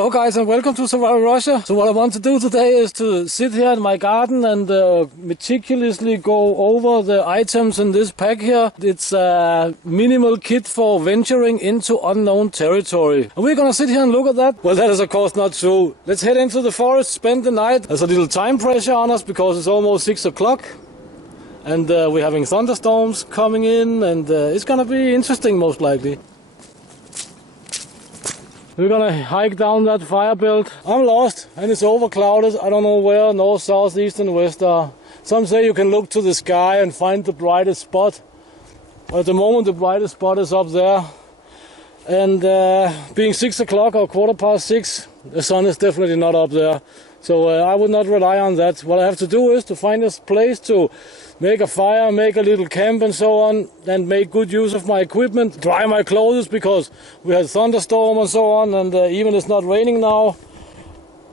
Hello guys and welcome to Survival Russia. So what I want to do today is to sit here in my garden and meticulously go over the items in this pack here. It's a minimal kit for venturing into unknown territory. And we're gonna sit here and look at that? Well, that is of course not true. Let's head into the forest, spend the night. There's a little time pressure on us because it's almost 6 o'clock. And we're having thunderstorms coming in and it's gonna be interesting most likely. We're gonna hike down that fire belt. I'm lost and it's overclouded. I don't know where north, south, east and west are. Some say you can look to the sky and find the brightest spot. At the moment the brightest spot is up there. And being 6 o'clock or 6:15, the sun is definitely not up there. So I would not rely on that. What I have to do is to find a place to make a fire, make a little camp and so on, and make good use of my equipment, dry my clothes because we had thunderstorm and so on, and even it's not raining now,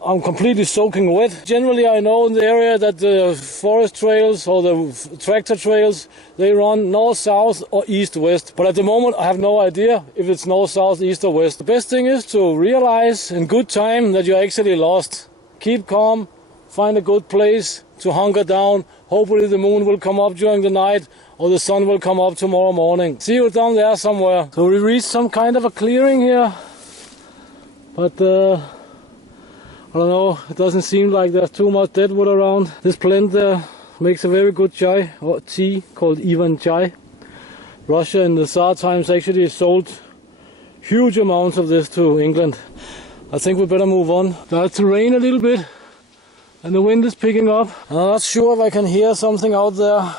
I'm completely soaking wet. Generally I know in the area that the forest trails or the tractor trails, they run north, south or east, west. But at the moment I have no idea if it's north, south, east or west. The best thing is to realize in good time that you're actually lost. Keep calm, find a good place to hunker down. Hopefully the moon will come up during the night or the sun will come up tomorrow morning. See you down there somewhere. So we reached some kind of a clearing here. But I don't know, it doesn't seem like there's too much deadwood around. This plant there makes a very good chai or tea called Ivan chai. Russia in the Tsar times actually sold huge amounts of this to England. I think we better move on. Starts to rain a little bit and the wind is picking up. I'm not sure if I can hear something out there.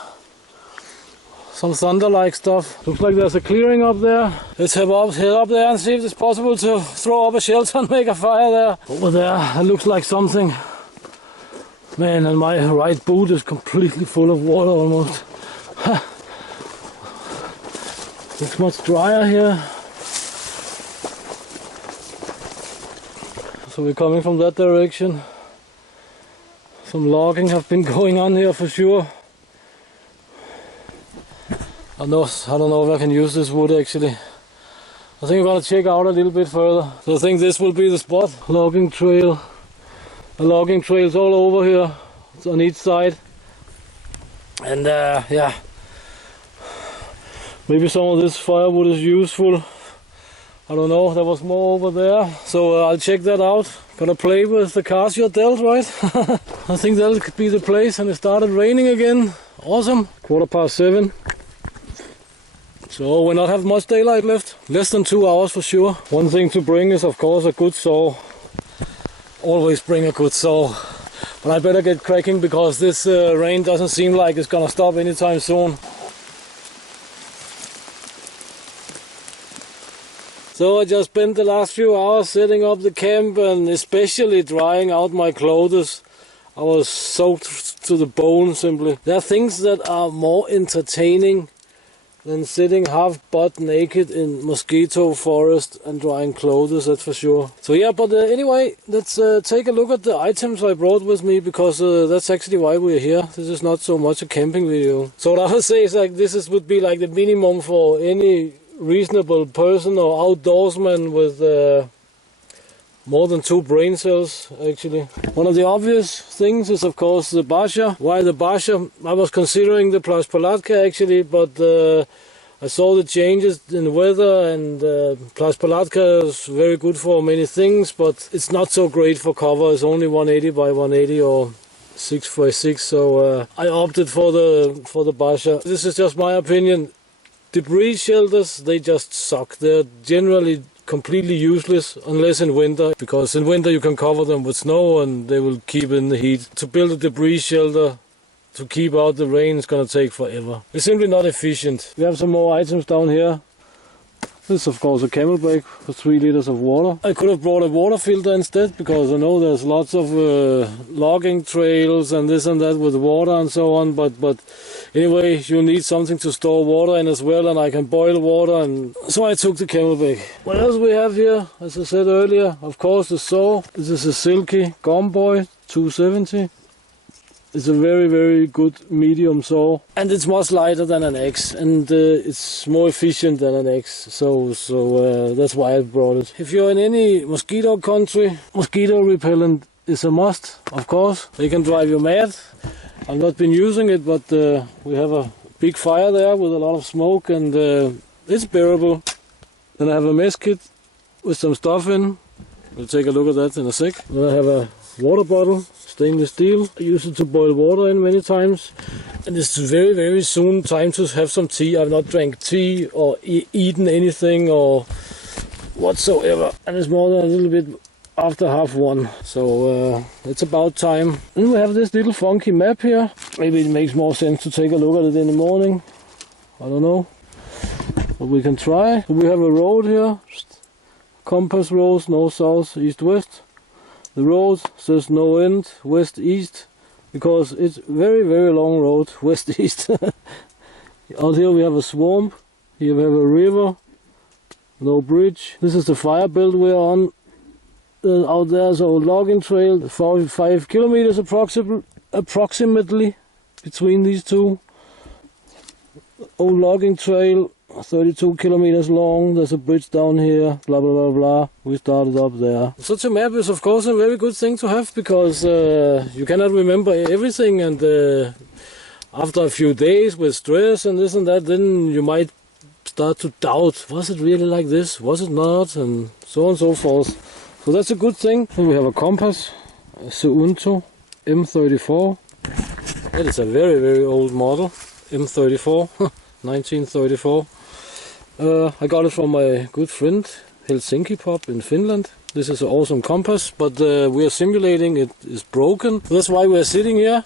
Some thunder-like stuff. Looks like there's a clearing up there. Let's head up there and see if it's possible to throw up a shelter and make a fire there. Over there, it looks like something. Man, and my right boot is completely full of water almost. Looks much drier here. So we're coming from that direction. Some logging have been going on here for sure. I don't know if I can use this wood actually. I think I'm gonna check out a little bit further. So I think this will be the spot. Logging trail. The logging trails all over here. It's on each side. And yeah. Maybe some of this firewood is useful. I don't know, there was more over there. So I'll check that out. Gonna play with the cards you're dealt, right? I think that could be the place, and it started raining again. Awesome. 7:15. So we'll not have much daylight left. Less than 2 hours for sure. One thing to bring is of course a good saw. Always bring a good saw. But I better get cracking because this rain doesn't seem like it's gonna stop anytime soon. So I just spent the last few hours setting up the camp and especially drying out my clothes. I was soaked to the bone simply. There are things that are more entertaining than sitting half butt naked in mosquito forest and drying clothes, that's for sure. So yeah, but anyway, let's take a look at the items I brought with me because that's actually why we're here. This is not so much a camping video. So what I would say is like this would be like the minimum for any reasonable person or outdoorsman with more than 2 brain cells actually. One of the obvious things is of course the basha. Why the basha? I was considering the Plaspalatka actually, but I saw the changes in the weather and Plaspalatka is very good for many things, but it's not so great for cover. It's only 180 by 180 or 6x6, so I opted for the basha. This is just my opinion. Debris shelters, they just suck. They're generally completely useless unless in winter, because in winter you can cover them with snow and they will keep in the heat. To build a debris shelter to keep out the rain is gonna take forever. It's simply not efficient. We have some more items down here. This is of course a camelback for 3 liters of water. I could have brought a water filter instead because I know there's lots of logging trails and this and that with water and so on, but anyway, you'll need something to store water in as well, and I can boil water, and so I took the camelback. What else we have here? As I said earlier, of course the saw. This is a Silky Gumboy 270. It's a very, very good medium saw, and it's much lighter than an axe, and it's more efficient than an axe. So that's why I brought it. If you're in any mosquito country, mosquito repellent is a must, of course. They can drive you mad. I've not been using it, but we have a big fire there with a lot of smoke, and it's bearable. Then I have a mess kit with some stuff in. We'll take a look at that in a sec. Then I have a water bottle, stainless steel. I use it to boil water in many times. And it's very, very soon time to have some tea. I've not drank tea or eaten anything or whatsoever. And it's more than a little bit after 1:30. So it's about time. And we have this little funky map here. Maybe it makes more sense to take a look at it in the morning. I don't know. But we can try. We have a road here. Compass roads, north, south, east, west. The road says no end, west, east, because it's very, very long road, west, east. Out here we have a swamp, here we have a river, no bridge. This is the fire belt we're on. Out there's a logging trail, 45 kilometers approximately between these two. Old logging trail, 32 kilometers long. There's a bridge down here, blah blah blah blah. We started up there. Such a map is of course a very good thing to have, because you cannot remember everything, and after a few days with stress and this and that, then you might start to doubt, was it really like this, was it not, and so on and so forth. So that's a good thing. Then we have a compass, a Suunto M34. That is a very, very old model, M34, 1934. I got it from my good friend Helsinki Pop in Finland. This is an awesome compass, but we are simulating it is broken. That's why we're sitting here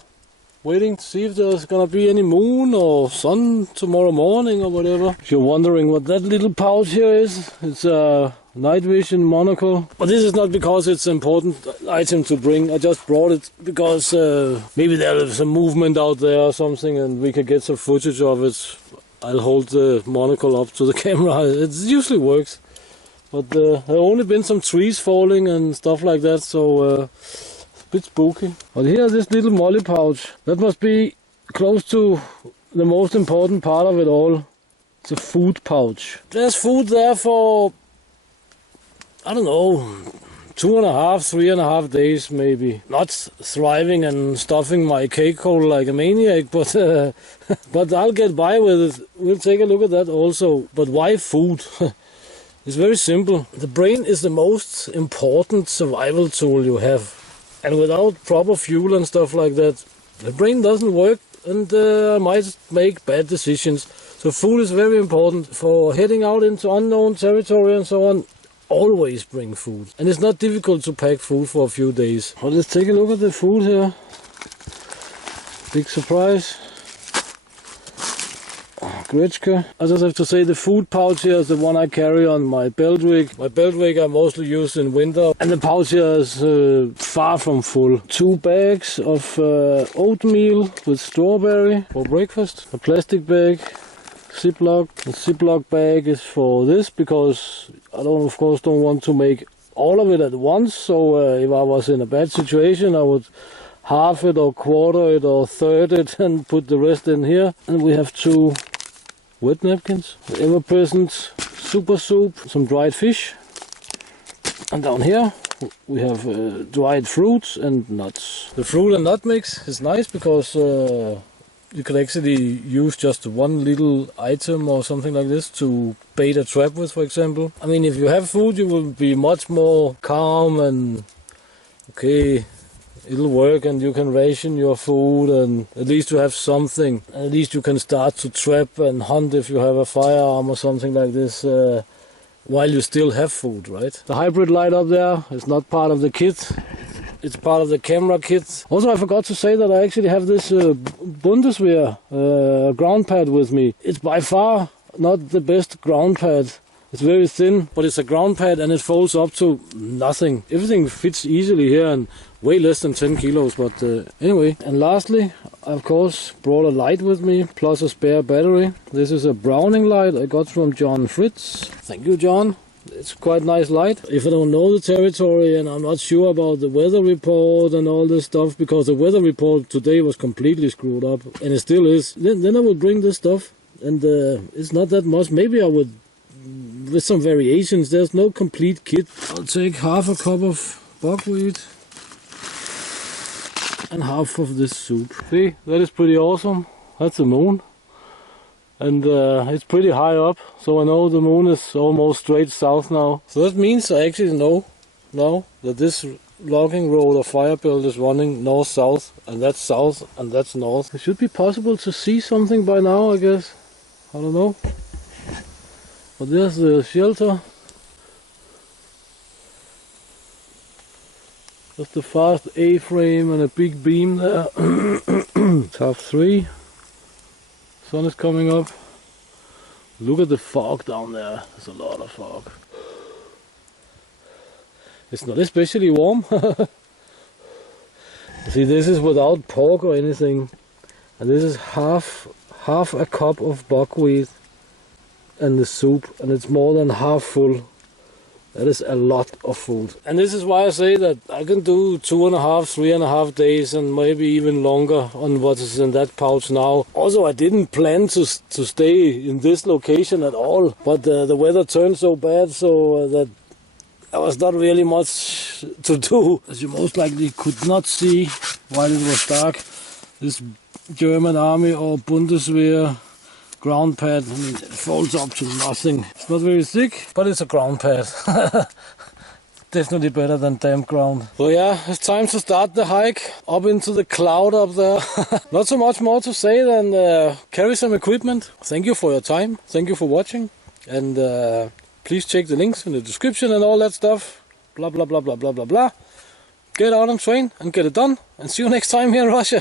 waiting to see if there's gonna be any moon or sun tomorrow morning or whatever. If you're wondering what that little pouch here is, it's a night vision monocle. But this is not because it's an important item to bring. I just brought it because maybe there's some movement out there or something and we can get some footage of it. I'll hold the monocle up to the camera. It usually works. But there have only been some trees falling and stuff like that, so it's a bit spooky. But here's this little molly pouch. That must be close to the most important part of it all. It's a food pouch. There's food there for, I don't know, 2.5, 3.5 days maybe. Not thriving and stuffing my cake hole like a maniac, but but I'll get by with it. We'll take a look at that also. But why food? It's very simple. The brain is the most important survival tool you have. And without proper fuel and stuff like that, the brain doesn't work and might make bad decisions. So food is very important for heading out into unknown territory and so on. Always bring food. And it's not difficult to pack food for a few days. Well, let's take a look at the food here. Big surprise. Gretschka. I just have to say the food pouch here is the one I carry on my belt rig. My belt rig I mostly use in winter. And the pouch here is far from full. 2 bags of oatmeal with strawberry for breakfast. A plastic bag. Ziploc. The Ziploc bag is for this because I of course don't want to make all of it at once. So if I was in a bad situation, I would half it or quarter it or third it and put the rest in here. And we have 2 wet napkins, ever-present super soup, some dried fish, and down here we have dried fruits and nuts. The fruit and nut mix is nice because you can actually use just one little item or something like this to bait a trap with, for example. I mean, if you have food, you will be much more calm and okay, it'll work and you can ration your food and at least you have something. At least you can start to trap and hunt if you have a firearm or something like this while you still have food, right? The hybrid light up there is not part of the kit. It's part of the camera kit. Also, I forgot to say that I actually have this Bundeswehr ground pad with me. It's by far not the best ground pad. It's very thin, but it's a ground pad and it folds up to nothing. Everything fits easily here and way less than 10 kilos, but anyway. And lastly, I of course brought a light with me, plus a spare battery. This is a Browning light I got from John Fritz. Thank you, John. it's quite nice light. If I don't know the territory and I'm not sure about the weather report and all this stuff, because the weather report today was completely screwed up, and it still is, then I would bring this stuff. And it's not that much. Maybe I would, with some variations. There's no complete kit. I'll take half a cup of buckwheat and half of this soup. See, that is pretty awesome. That's the moon. And it's pretty high up, so I know the moon is almost straight south now. So that means I actually know now that this logging road or fire belt is running north-south, and that's south and that's north. It should be possible to see something by now, I guess. I don't know. But there's the shelter. Just a fast A-frame and a big beam there. It's 3:30. Sun is coming up. Look at the fog down there. There's a lot of fog. It's not especially warm. See, this is without pork or anything, and this is half a cup of buckwheat and the soup, and it's more than half full. That is a lot of food. And this is why I say that I can do 2.5, 3.5 days and maybe even longer on what is in that pouch now. Also, I didn't plan to stay in this location at all, but the weather turned so bad so that there was not really much to do. As you most likely could not see while it was dark, this German army or Bundeswehr ground pad, I mean, it folds up to nothing. It's not very thick, but it's a ground pad. Definitely better than damp ground. So yeah, it's time to start the hike up into the cloud up there. Not so much more to say than carry some equipment. Thank you for your time. Thank you for watching. And please check the links in the description and all that stuff. Blah, blah, blah, blah, blah, blah, blah. Get out and train and get it done. And see you next time here in Russia.